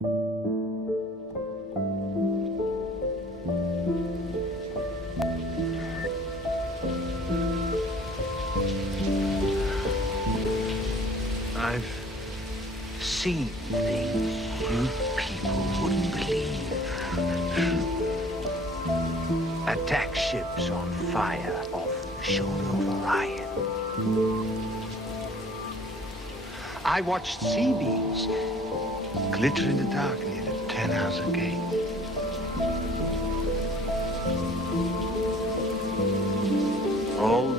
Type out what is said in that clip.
I've seen things you people wouldn't believe. Attack ships on fire off the shoulder of Orion. I watched sea beams glitter in the dark near the 10-house gate. All